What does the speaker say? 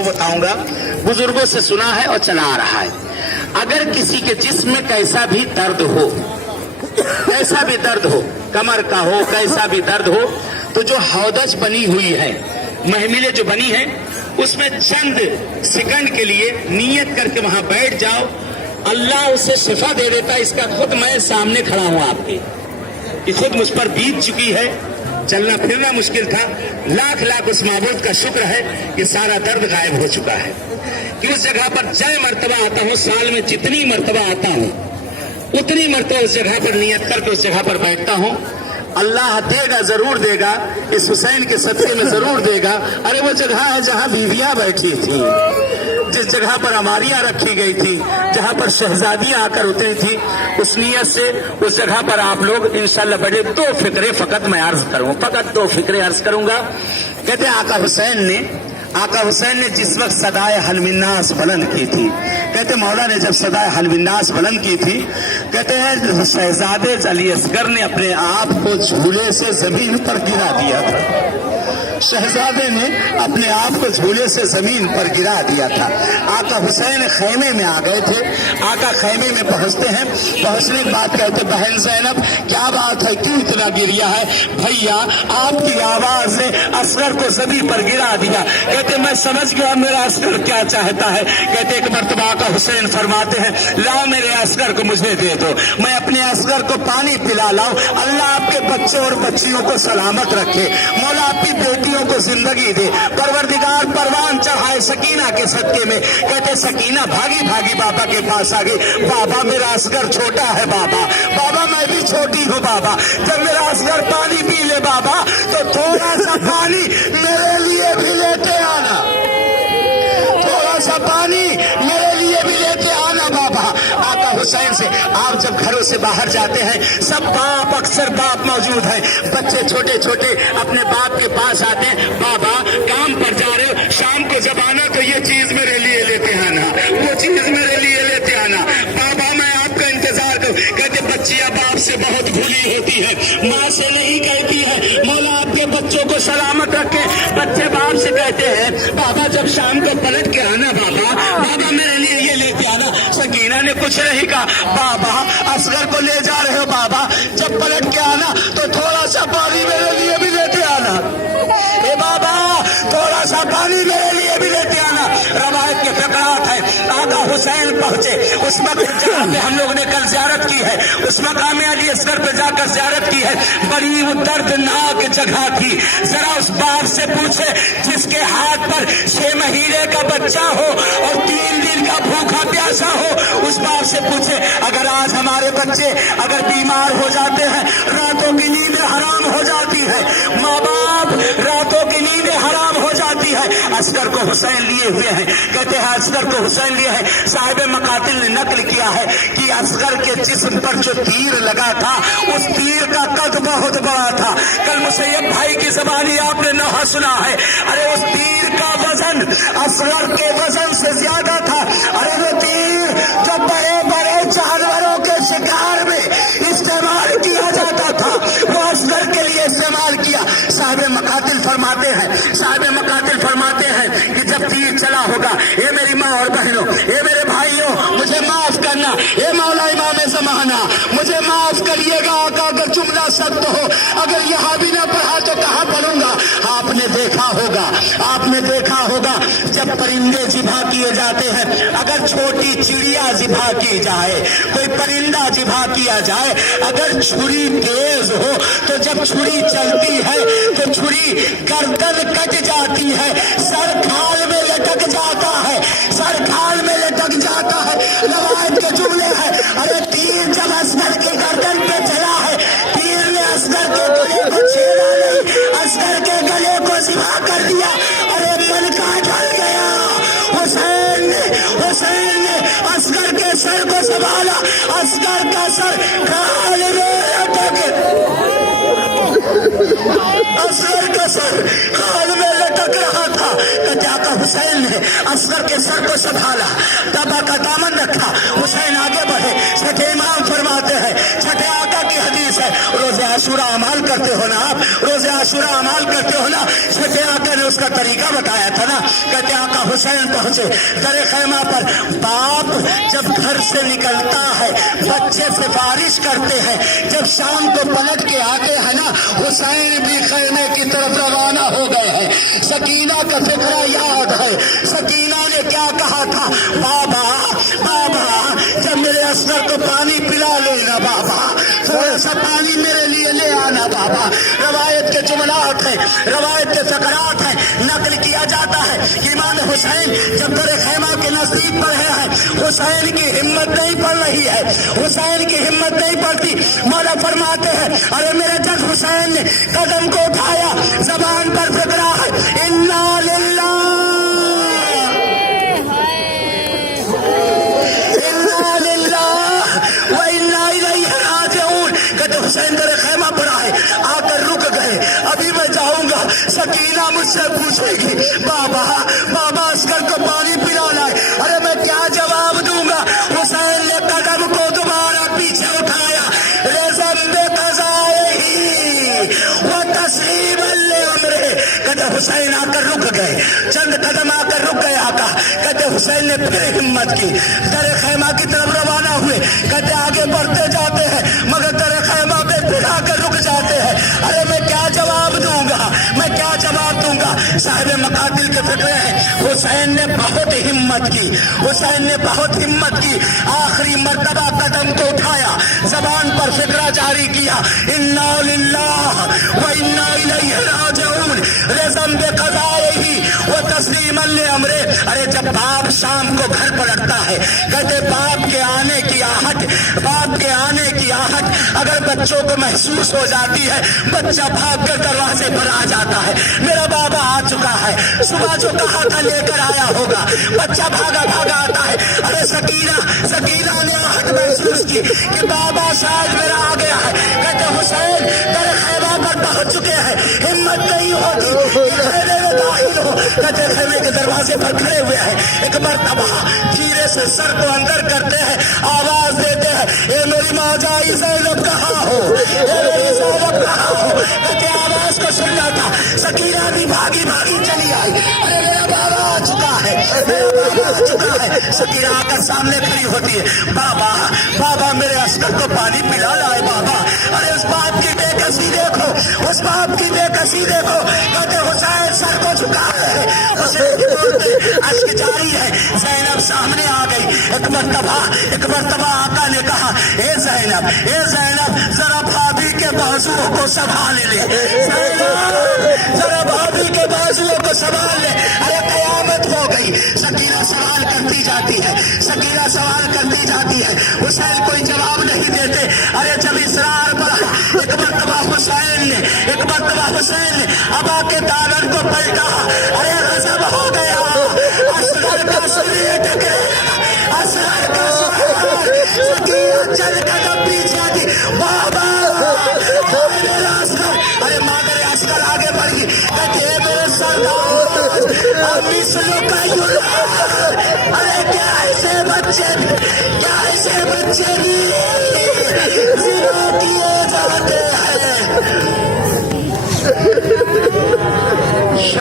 वो बताऊंगा, बुजुर्गों से सुना है और चला आ रहा है। अगर किसी के जिस्म में कैसा भी दर्द हो, कैसा भी दर्द हो, कमर का हो, कैसा भी दर्द हो, तो जो हौदज बनी हुई है, महमिलें जो बनी है, उसमें चंद सेकंड के लिए नियत करके वहां बैठ जाओ, अल्लाह उसे शिफा दे देता है। इसका खुद मैं सामने खड़ा हूं आपके, कि खुद मुझ पर बीत चुकी है, चलना फिरना मुश्किल था। लाख लाख उस माबूद का शुक्र है कि सारा दर्द गायब हो चुका है। कि उस जगह पर जय मर्तबा आता हूं, साल में जितनी मर्तबा आता हूं उतनी मर्तबा उस जगह पर नियत करके उस जगह पर बैठता हूं। अल्लाह देगा, जरूर देगा, इस हुसैन के सदके में जरूर देगा। अरे वो जगह है जहां बीवियां बैठी थी, जिस जगह पर अमारियां रखी गई थी, जहां पर शहजादियां आकर उतरी थी, उस नियत से उस जगह पर आप लोग इंशाल्लाह बड़े दो फिक्रे फकत मैं अर्ज करूंगा, फकत दो फिक्रे अर्ज करूंगा। कहते हैं आका हुसैन ने जिस वक्त सदाए हलमिन्नास बुलंद की थी, कहते मौला ने जब सदाए हलमिन्नास बुलंद की थी, कहते हैं शहजादे अली असगर ने अपने आप को झूले से जमीन पर गिरा दिया था। शहजादे ने अपने आप को झूले से जमीन पर गिरा दिया था। आका हुसैन खेमे में आ गए थे। आका खेमे में पहुंचते हैं, पहुंचने के बाद कहते बहन ज़ैनब क्या बात है, क्यों इतना गिरिया है? भैया आपकी आवाज ने असगर को जमीन पर गिरा दिया। कहते मैं समझ गया मेरा असगर क्या चाहता है। कहते एक मर्तबा आका हुसैन फरमाते हैं लाओ मेरे असगर को मुझे दे दो, मैं अपने असगर को पानी पिला लाऊं। अल्लाह आपके बच्चों और बच्चियों को सलामत रखे, मौला आपकी बेटी को जिंदगी दे, परवरदिगार परवान चढ़ाए सकीना के सदके में। कहते सकीना भागी भागी बाबा के पास आ गई। बाबा मेरा असगर छोटा है, बाबा मैं भी छोटी हूँ बाबा, जब मेरा असगर पानी पी ले बाबा तो थोड़ा सा पानी मेरे लिए भी लेते आना, थोड़ा सा पानी मेरे लिए भी लेते आना बाबा। आका हुसैन से आप जब घरों से बाहर जाते हैं, सब बाप अक्सर बाप मौजूद है, बच्चे छोटे छोटे अपने बाप के पास आते हैं, बाबा काम पर जा रहे हो, शाम को जब आना तो ये चीज मेरे लिए लेते आना, वो चीज मेरे लिए लेते आना, बाबा मैं आपका इंतजार करूं। कहते बच्चियां बाप से बहुत भूली होती है, माँ से नहीं कहती है, मौला आपके बच्चों को सलामत रखे। बच्चे बाप से कहते हैं बाबा जब शाम को पलट के आना बाबा मेरे लिए ये लेते आना। सकीना ने कुछ नहीं कहा, बाबा असगर को ले जा रहे हो बाबा, जब पलट के आना तो थोड़ा सा पानी मेरे लिए भी लेते आना, ए बाबा थोड़ा सा पानी मेरे लिए भी लेते आना। रवायत के फकरात है, आका हुसैन पहुंचे उस वक्त जहाँ पे हम लोगों ने कल ज़ियारत की है, उस मकाम अली असगर पे जाकर ज़ियारत की है, बड़ी दर्दनाक जगह थी। जरा उस बाप से पूछे जिसके हाथ पर 6 महीने का बच्चा हो और 3 दिन का भूखा प्यासा हो, उस बाप से पूछे अगर आज हमारे बच्चे अगर बीमार हो जाते हैं, रातों की नींद हराम हो जाती है, माँ बाप रातों की नींद हराम हो जाती है। असगर को हुसैन लिए हुए हैं, कहते हैं असगर को हुसैन लिए है। साहिब मकातिल ने नकल किया है कि असगर के जिस्म पर जो तीर लगा था उस तीर का कद बहुत बड़ा था। कल मुसैयब भाई की ज़बानी आपने नहा सुना है, अरे उस तीर का वजन असगर के वजन से ज्यादा था। अरे वो तीर जो बड़े बड़े जानवरों के शिकार में इस्तेमाल किया जाता था वो असगर के लिए इस्तेमाल किया। साहिब मकातिल फरमाते हैं कि जब तीर चला होगा, ये मेरी माँ और बहनों, ये मेरे भाइयों मुझे माफ करना, ये मौला इमाम ज़माना मुझे माफ करिएगा। आका अगर जुमला सख्त हो, अगर यहाँ भी ना पढ़ा तो कहाँ पढ़ूंगा। आपने देखा होगा जब परिंदे जिबा किए जाते हैं, अगर छोटी चिड़िया जिबा की जाए, कोई परिंदा जिबा किया जाए, अगर छुरी तेज हो तो जब छुरी चलती है तो छुरी गर्दन कट जाती है, सर खाल में लटक जाता है, सर खाल में लटक जाता है। रवायत के जुमले हैं, अरे तीर जब असगर के गर्दन पे चला है, तीर ने असगर के गले को छेड़ा नहीं, असगर के गले को जिबा कर दिया। अरे मन का ढल गया। हुसैन ने असगर के सर को संभाला, असगर का सर खाल में लटक, असगर का सर खाल में लटक रहा था। आका हुसैन ने असगर के सर को संभाला, तबा का दामन रखा, हुसैन आगे बढ़े। छठे इमाम फरमाते हैं, छठे आका की हदीस है, रोज रोजे आशूरा अमाल करते हो ना आप, रोजे आशूरा अमाल करते हो ना। छठे आका ने उसका तरीका बताया था ना। कहते आका हुसैन पहुंचे दरे खैमा पर। बाप जब घर से निकलता है बच्चे सिफारिश करते हैं, जब शाम को पलट के आते हैं ना, हुसैन भी खैमे की तरफ रवाना हो गए हैं। सकीना का फिक्रा याद है, सकीना ने क्या कहा था, बाबा बाबा जब मेरे असगर को पानी पिला लेना बाबा, थोड़ा सा पानी मेरे लिए ले आना बाबा। रवायत के जुमलात है, रवायत के फकरात है, नकल किया जाता है। इमाम हुसैन जब दरे खैमा के नजदीक बढ़े हैं, हुसैन की हिम्मत नहीं पड़ रही है, हुसैन की हिम्मत नहीं पड़ती। मौला फरमाते हैं अरे मेरे जब हुसैन ने कदम को उठाया, जबान पर फिक्रा है इन्ना लिल्लाह हुसैन दरे खैमा पर आए, आकर रुक गए। अभी मैं जाऊंगा, सकीना मुझसे पूछेगी बाबा बाबा असगर को पानी पिलाना है। अरे मैं क्या जवाब दूंगा। हुसैन ने कदम को दोबारा पीछे उठाया, रेज़म बेक़ज़ाइही व तस्लीमन लिअम्रिही। कहते हुसैन आकर रुक गए, चंद कदम आकर रुक गए आका। कहते हुसैन ने फिर हिम्मत की, दरे खैमा की तरफ रवाना हुए। कहते आगे बढ़ते जाते हैं मगर दरे खैमा पे फिर आकर रुक जाते हैं। अरे मैं क्या जवाब दूंगा, मैं क्या जवाब दूंगा। साहिब मकातिल के फिक्रे हैं, हुसैन ने बहुत हिम्मत की, हुसैन ने बहुत हिम्मत की। आखिरी मर्तबा कदम को उठाया, जबान पर फिक्रा जारी किया इन्ना लिल्लाह व इन्ना इलैहि राजिऊन रेज़म बेक़ज़ाइही व तस्लीमन लिअम्रिही। अरे जब बाप शाम को घर पलटता है, कहते बाप के आने की आहट, बाप के आने की आहट अगर बच्चों को महसूस हो जाती है, बच्चा भागकर दरवाजे पर आ जाता है, मेरा बाबा आ चुका है, सुबह जो कहा था लेकर आया होगा। बच्चा भागा भागा आता है। अरे सकीना सकीना ने आहट महसूस की कि बाबा शायद मेरा आ गया है। कहते हुसैन दरे खैमा पर पहुंच चुके हैं, हिम्मत नहीं होती खैमे में दाखिल हो। कहते खैमे के दरवाजे पर खड़े हुए हैं। एक मर्तबा धीरे से सर को अंदर करते हैं, आवाज देते हैं ए मेरी माँ जाई ज़ैनब कहाँ हो, ए मेरी ज़ैनब कहाँ हो। कहते आवाज को सुनना था, सकीना भी भागी भागी चली आई। अरे मेरा बाबा आ चुका है, मेरा बाबा आ चुका है। सकीना आकर सामने खड़ी होती है, बाबा बाबा मेरे असगर को पानी पिला लाए बाबा। अरे उस बाप की बेकसी देखो, उस बाप की बेकसी देखो। कहते हुसैन सर को झुका है, हुसैन की बोलते अश्क जारी है। ज़ैनब सामने आ गई। एक मर्तबा आका ने कहा ए ज़ैनब जरा भाभी के बाजुओं को संभाल ले, जरा भाभी के बाजुओं को संभाल ले। अरे कयामत हो गई। सकीना सवाल करती जाती है, सकीना सवाल करती जाती है, हुसैन कोई जवाब नहीं देते। अरे जब इसरार बढ़ा, एक मर्तबा हुसैन ने अबा के दामन को पलटा। अरे गजब हो गया, असगर का सुरीट गया, असगर का सकीना चल कदम पीछे आती, बाबा मेरा असगर। अरे मादर असगर आगे बढ़ गई। कहते मेरे सरदार अब मिस्लों का युद्ध। अरे क्या ऐसे बच्चे भी